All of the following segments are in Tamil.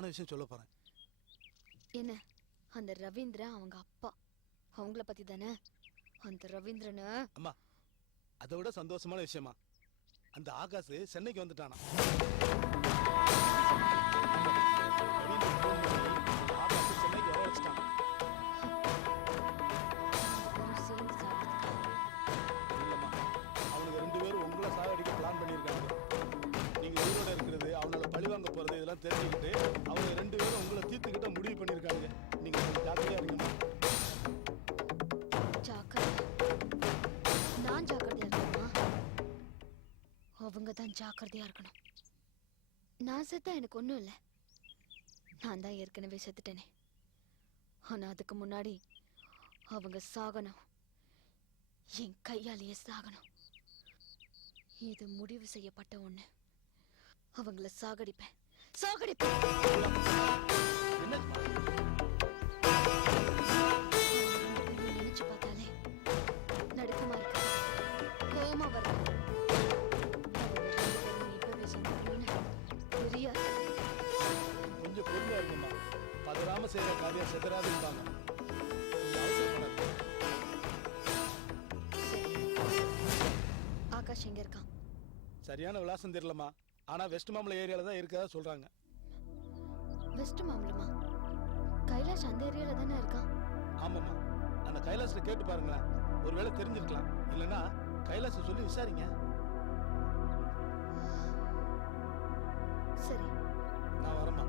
முக்கியமான விஷயம் சொல்ல போறேன். என்ன? அந்த ரவீந்திர அவங்க அப்பா, அவங்கள பத்தி தானே? அந்த ரவீந்திரன அம்மா, அதை விட சந்தோஷமான விஷயமா, அந்த ஆகாஷ் சென்னைக்கு வந்துட்டானா. சென்னைக்கு வர வச்சுட்டான். இல்லம்மா, அவனுக்கு 2 பேரும் உங்களை சாகடிக்க பிளான் பண்ணியிருக்காங்க. நீங்க உயிரோட இருக்கிறது, அவனால பழிவாங்க போறது இதெல்லாம் தெரிஞ்சுக்கிட்டு அவங்க 2 பேரும் உங்களை தீர்த்துக்கிட்ட முடிவு பண்ணியிருக்காங்க. நீங்க ஜாக்கிரதையா இருக்கணும். நான் ஜாக்கிரதையா இருக்கணுமா? அவங்க தான் ஜாக்கிரதையா இருக்கணும். நான் செத்தா எனக்கு ஒண்ணும் இல்லை. நான் தான் ஏற்கனவே செத்துட்டேனே. ஆனா அதுக்கு முன்னாடி அவங்க சாகணும். என் கையாலேயே சாகணும். இது முடிவு செய்யப்பட்ட ஒண்ணு. அவங்கள சாகடிப்பேன், சாகடிப்பேன். நினைச்சு பார்த்தாலே நடுக்கமா இருக்கு, கோவமா வருது. இப்பவே சொன்னீங்கன்னு தெரியாது. கொஞ்சம் பொறுமையா இருக்குமா, பதறாம செய்யற காரியம் செதறாது இருந்தாங்க. ஆகாஷ் எங்க இருக்கான்? சரியான விலாசம் தெரியலமா, ஆனா வெஸ்ட் மாம்பல ஏரியால தான் இருக்கதா சொல்றாங்க. வெஸ்ட் மாம்பலமா? கைலாஷ் அந்த ஏரியால தானே இருக்கான். ஆமாமா, அந்த கைலாஷ்ல கேட்டு பாருங்களேன், ஒருவேளை தெரிஞ்சிருக்கலாம். இல்லைன்னா கைலாஷ் சொல்லி விசாரிங்க. சரி, நான் வரமா.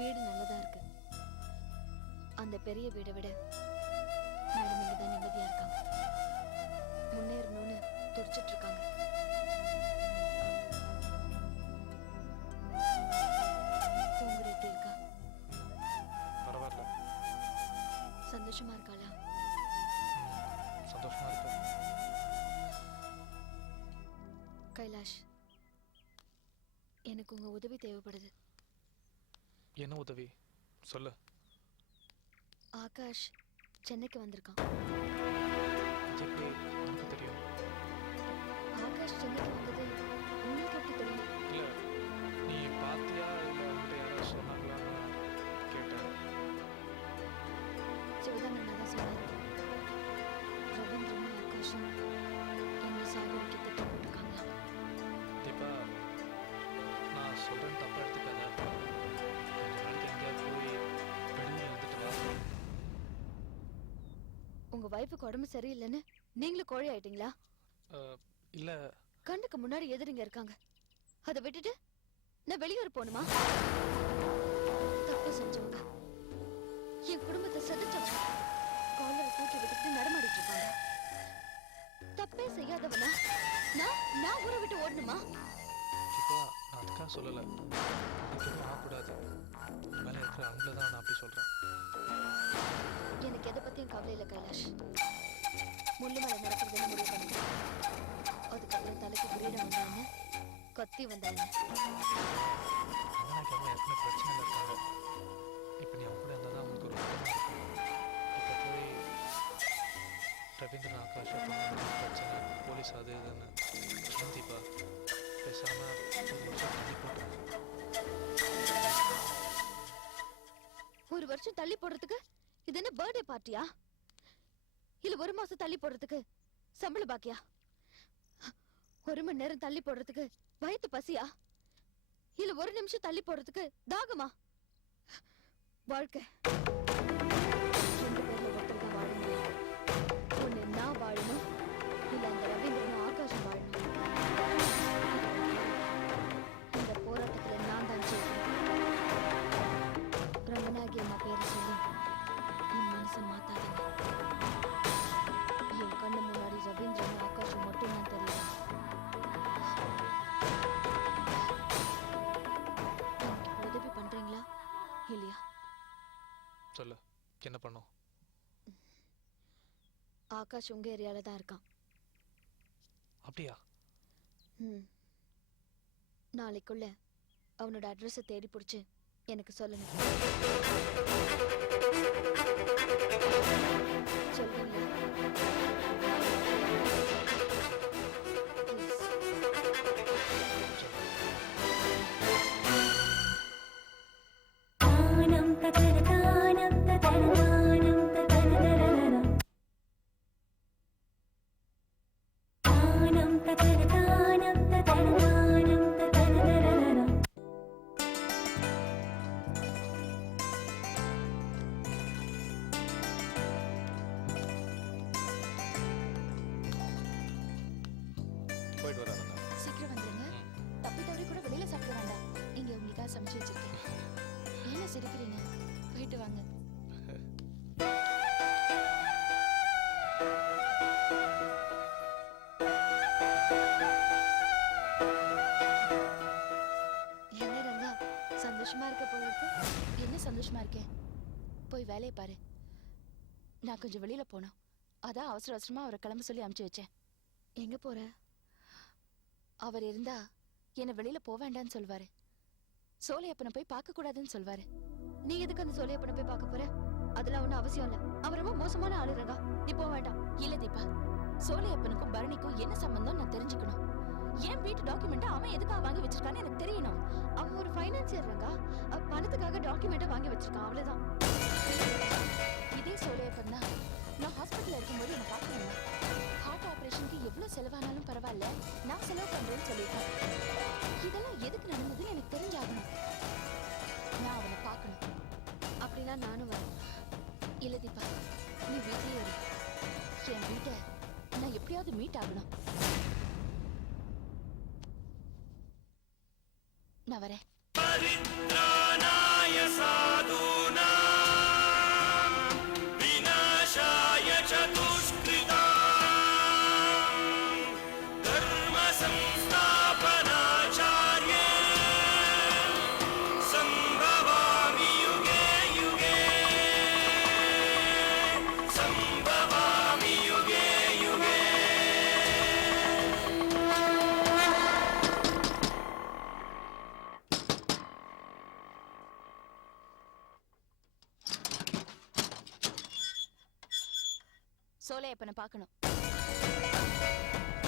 வீடு நல்லதா இருக்கு. அந்த பெரிய வீடை விட மேடம் இங்கதான் நிம்மதியா இருக்காங்க. முன்னேறணும்னு துடிச்சிட்டு இருக்காங்க. தூங்குற எப்படி இருக்கா? பரவாயில்ல. சந்தோஷமா இருக்காளா? சந்தோஷமா இருக்கா. கைலாஷ், எனக்கு உங்க உதவி தேவைப்படுது. என்ன உதவி சொல்லு. ஆகாஷ் சென்னைக்கு வந்திருக்கான். தெரியும். ஆகாஷ் சென்னைக்கு வந்தது உங்களுக்கு எப்படி தெரியும்? இல்ல, நீ பாத்தியா இல்ல உன்கிட்ட யாராவது சொன்னாங்களான்னு கேட்டேன். சிவதானண்ணா தான் சொன்னாரு. ரவீந்திரனும் ஆகாஷும் என்ன சாகடிக்க திட்டம் போட்டிருக்காங்களா? தீபா, நான் சொல்றேன், தப்பா எடுத்துக்காத. கொஞ்ச நாளைக்கு எங்கேயாவது போய் வெளியே வந்துட்டு வா. உங்க வைஃபுக்கு உடம்பு சரியில்லைன்னு நீங்களும் கோழை ஆயிட்டீங்களா? இல்ல, கண்ணுக்கு முன்னாடி எதிரிங்க இருக்காங்க. அதை விட்டுட்டு நான் வெளியூர் போகணுமா? தப்பு செஞ்சவங்க, என் குடும்பத்தை செதுச்சவங்க காலரை தூக்கி விட்டுட்டு நடமாடிட்டு இருக்காங்க. தப்பே செய்யாதவனா நான் ஊரை விட்டு ஓடணுமா? இப்போ நான் அதுக்காக சொல்லலை. எதுவும் ஆகக்கூடாது. மேலே இருக்கிற அன்புல தான் நான் அப்படி சொல்கிறேன். எனக்கு எதை பற்றியும் கவலை இல்லை கைலாஷ். முள்ளு மேலே நடக்கிறதுன்னு முடிவு பண்ணிக்கிறேன். அதுக்கப்புறம் தலைக்கு கிரீடம் வந்தான்னு, கத்தி வந்தான்னு. அண்ணனுக்கு அவங்க எத்தனை பிரச்சனைகள் இருக்காங்க. இப்போ நீ அவங்க கூட இருந்தால் தான் அவங்களுக்கு ஒரு இப்போ போய் ரவீந்திரன் ஆகாஷ் பிரச்சனை, போலீஸ் அது இதுன்னு தீபா பேசாமல் ஒரு வருஷம் தள்ளி போடுறதுக்கு இது என்ன பர்த்டே பார்ட்டியா? இல்ல 1 மாசம் தள்ளி போடுறதுக்கு சம்பள பாக்கியா? 1 மணி நேரம் தள்ளி போடுறதுக்கு வயிற்று பசியா? இல்ல 1 நிமிஷம் தள்ளி போடுறதுக்கு தாகமா? வாழ்க்கை 2 பேர்ல ஒருத்தர் தான் வாழ முடியும். ஒண்ணு நான் வாழணும், இல்ல அந்த ரவீந்திரனும் ஆகாஷம் வாழணும். இந்த போராட்டத்துல நான் தான் ஜெயிக்கணும். ரங்கநாயகி அம்மா பேரை சொல்லி என் மனசை மாத்தாதீங்க. என் கண்ணு முன்னாடி ரவீந்திரனும் ஆகாஷும் மட்டும் தான் தெரியும். எனக்கு உதவி பண்றீங்களா இல்லையா? என்ன பண்ணும்? ஆகாஷ் உங்க ஏரியால தான் இருக்கான். அப்படியா? நாளைக்குள்ள அவனோட அட்ரஸை தேடி பிடிச்சு எனக்கு சொல்லணும். சொல்றீங்களா? போயிட்டு வராங்க. சீக்கிரம் வந்துருங்க. தப்பி தவறி கூட வெளியில சாப்பிட வேண்டாம். இங்க உங்களுக்காக சமைச்சு வச்சிருக்கேன். ஏன்னா சிரிக்கிறீங்க? போயிட்டு வாங்க. என்ன ரங்கா, சந்தோஷமா இருக்க போல இருக்கு? என்ன சந்தோஷமா இருக்கேன்? போய் வேலையை பாரு. நான் கொஞ்சம் வெளியில போனோம். அதான் அவசர அவசரமா அவரை கிளம்ப சொல்லி அனுப்பிச்சு வச்சேன். எங்க போற? அவர் இருந்தா என்ன வெளியில போக வேண்டாம்னு சொல்வாரு. சோலையப்பனை போய் பார்க்க கூடாதுன்னு சொல்வாரு. நீ எதுக்கு அந்த சோலையப்பனை போய் பார்க்க போற? அதெல்லாம் ஒண்ணும் அவசியம் இல்ல. அவர் ரொம்ப மோசமான ஆளு ரங்கா. நீ போக வேண்டாம். இல்ல தீபா, சோலையப்பனுக்கும் பரணிக்கும் என்ன சம்பந்தம் நான் தெரிஞ்சுக்கணும். என் வீட்டு டாக்குமெண்ட் அவன் எதுக்காக வாங்கி வச்சிருக்கான்னு எனக்கு தெரியணும். அவன் ஒரு ஃபைனான்சியர் ரங்கா. பணத்துக்காக டாக்குமெண்ட்டை வாங்கி வச்சிருக்கான், அவ்வளவுதான். இதே சோலையப்பன் தான் நான் ஹாஸ்பிட்டல்ல இருக்கும்போது என்ன பார்க்கணும். ஹார்ட் ஆபரேஷனுக்கு எவ்வளவு செலவானாலும் பரவாயில்ல, நான் செலவு பண்றேன்னு சொல்லியிருக்கேன். இதெல்லாம் எதுக்கு நடந்ததுன்னு எனக்கு தெரிஞ்சாகணும். நான் அவனை பார்க்கணும். அப்படின்னா நானும் வரேன். இல்ல தீபா, நீ வீட்லயே இரு. என் வீட்டை நான் எப்படியாவது மீட் ஆகணும். நான் வரேன். சோலையப்பனை பார்க்கணும்.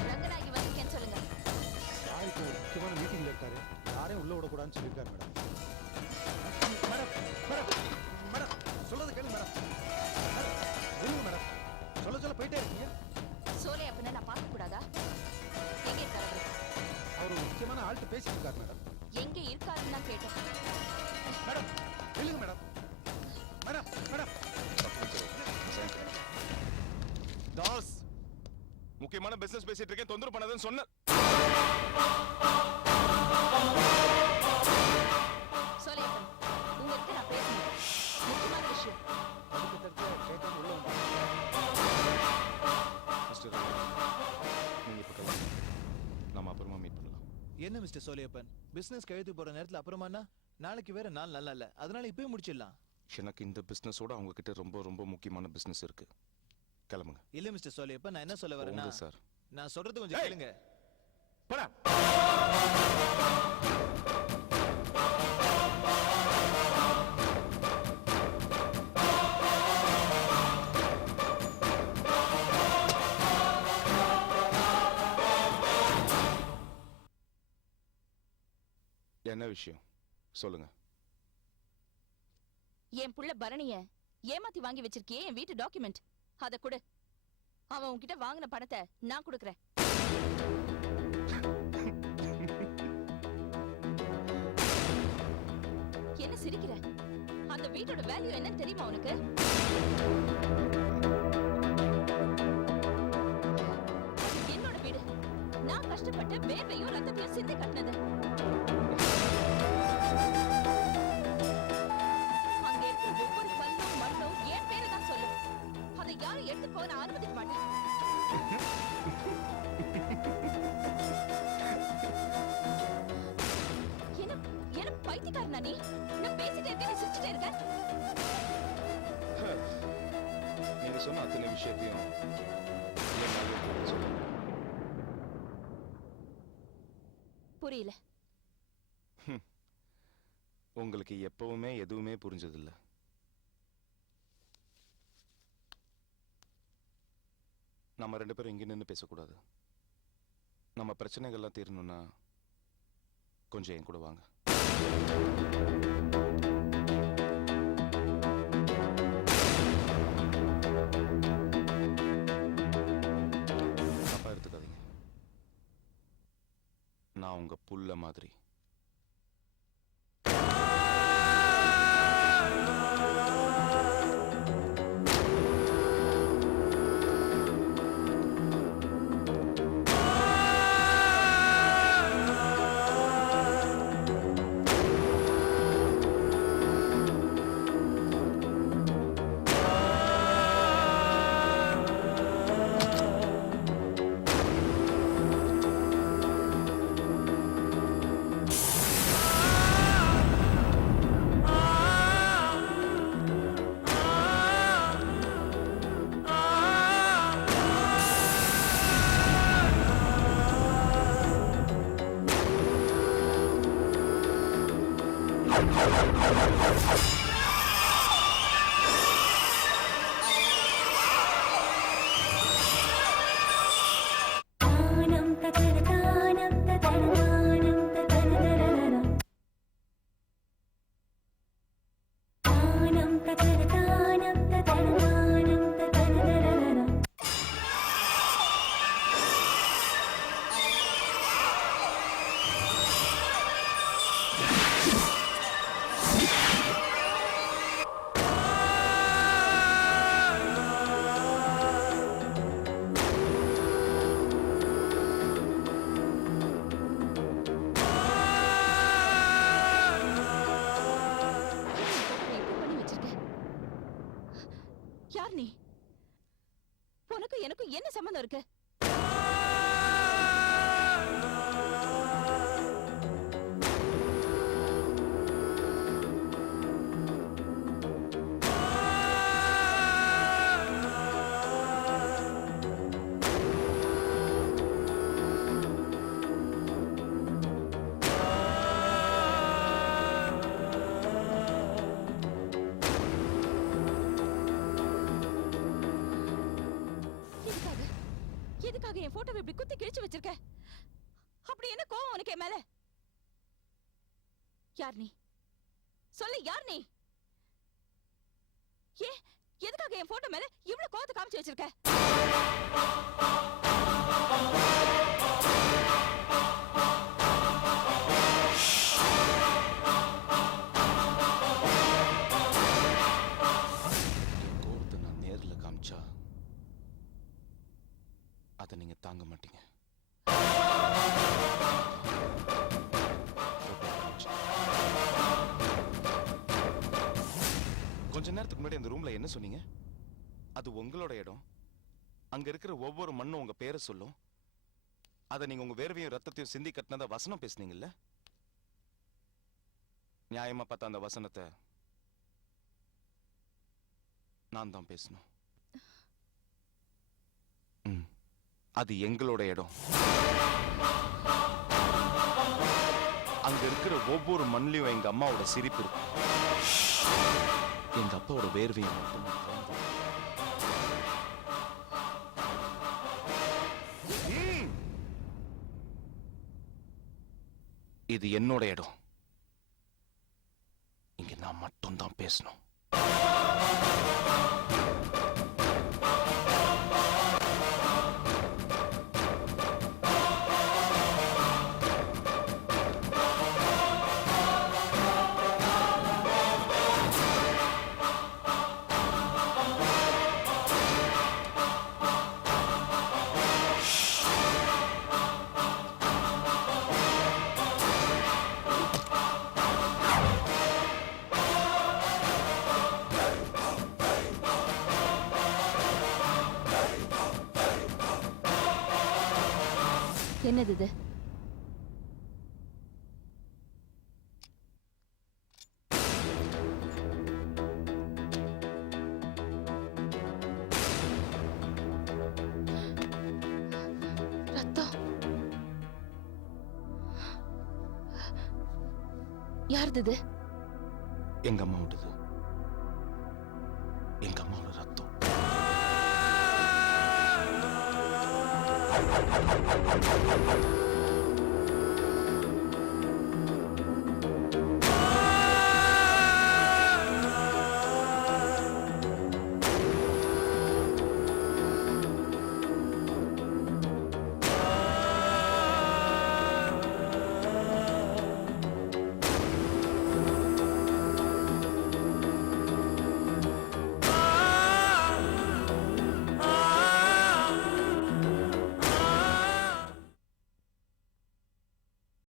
ரங்கநாயகி வந்திருக்கேன்னு சொல்லுங்க. சார் இப்போ ஒரு முக்கியமான மீட்டிங்ல இருக்காரு. யாரையும் உள்ள விடக்கூடாதுன்னு சொல்லியிருக்காரு மேடம். மேடம் மேடம் மேடம் சொல்றது கேளுங்க மேடம். சொல்லுங்க மேடம். சொல்ல போயிட்டே இருக்கீங்க. சோலையப்பனை நான் பார்க்க கூடாதா? எங்க இருக்காரு அவரு? அவர் ஒரு முக்கியமான ஆள்கிட்ட பேசிட்டு இருக்காரு மேடம். எங்க இருக்காருன்னு தான் கேட்டேன். மேடம் சொல்லுங்க மேடம். மேடம் மேடம் தாஸ், முக்கியமான பிசினஸ் பேசிட்டு இருக்கேன், தொந்தரவு பண்ணாதன்னு சொன்ன. சோலையப்பன், உங்ககிட்ட நான் பேசணும். முக்கியமான விஷயம். கேட்காம உள்ள மிஸ்டர், நீங்க இப்ப கிளம்புங்க. நாம அப்புறமா மீட் பண்ணலாம். என்ன மிஸ்டர் சோலையப்பன், பிசினஸ் கழுத்து போற நேரத்துல அப்புறமானா நாளைக்கு வேற நாள் நல்லா இல்ல, அதனால இப்பவே முடிச்சிடலாம். எனக்கு இந்த பிசினஸோட அவங்க கிட்ட ரொம்ப ரொம்ப முக்கியமான பிசினஸ் இருக்கு. கிளம்புங்க. இல்ல மிஸ்டர் சோலையப்பன், நான் என்ன சொல்ல வரேன்னா, சார், நான் சொல்றது கொஞ்சம் கேளுங்க. போடா. என்ன விஷயம் சொல்லுங்க. என் புள்ள பரணிய ஏமாத்தி வாங்கி வச்சிருக்கியே என் வீட்டு டாக்குமெண்ட், அத கொடு. அவன் உன்கிட்ட வாங்கின பணத்தை நான் கொடுக்கறேன். என்ன சிரிக்கிற? அந்த வீட்டோட வேல்யூ என்னன்னு தெரியுமா உனக்கு? என்னோட வீடு. நான் கஷ்டப்பட்டு வேர்வையும் ரத்தத்தையும் சிந்தி கட்டினது. அங்க இருக்கிற ஒவ்வொரு கல்லும் மண்ணும் என் பேரை தான் சொல்லும். அதை யாரும் எடுத்து போக நான் அனுமதிக்க மாட்டேன். என்ன என்ன பைத்தியக்காரனா நீ? நான் பேசிட்டே இருக்கேன், நீ சிரிச்சுட்டே இருக்க. நீங்க சொன்ன அத்தனை விஷயத்தையும் என்னாலே புரிஞ்சு. புரியல. உங்களுக்கு எப்பவுமே எதுவுமே புரிஞ்சதில்ல. நம்ம 2 பேரும் இங்க நின்று பேசக்கூடாது. நம்ம பிரச்சனைகள்லாம் தீரணும்னா கொஞ்சம் என் கூட வாங்க. தப்பா எடுத்துக்காதீங்க. நான் உங்க புள்ள மாதிரி. யார் நீ? உனக்கு எனக்கு என்ன சம்பந்தம் இருக்கு? எதுக்காக என் போட்டோவை இப்படி குத்தி கிழிச்சு வச்சிருக்க? அப்படி என்ன கோவம் உனக்கு என் மேல? யார் நீ? சொல்லு, யார் நீ? எதுக்காக என் போட்டோ மேல இவ்வளவு கோவத்தை காமிச்சு வச்சிருக்க? கோவத்தை நான் நேர்ல காமிச்சா அதை நீங்க தாங்க மாட்டீங்க. கொஞ்ச நேரத்துக்கு முன்னாடி அந்த ரூம்ல என்ன சொன்னீங்க? அது உங்களோட இடம். அங்க இருக்கிற ஒவ்வொரு மண்ணும் உங்க பேரை சொல்லும். அதை நீங்க உங்க வேர்வையும் ரத்தத்தையும் சிந்தி கட்டினதா வசனம் பேசுனீங்கல்ல? நியாயமா பார்த்தா அந்த வசனத்தை நான் தான் பேசணும். அது எங்களோட இடம். அங்க இருக்கிற ஒவ்வொரு மண்ணிலையும் எங்க அம்மாவோட சிரிப்பு இருக்கும். எங்க அப்பாவோட வேர்வையும் மட்டும். இது என்னோட இடம். இங்க நான் மட்டும் தான் பேசணும். என்னது இது? யாருது இது? எங்க அம்மா விடுது. எங்க அம்மாவோட ரத்தம்.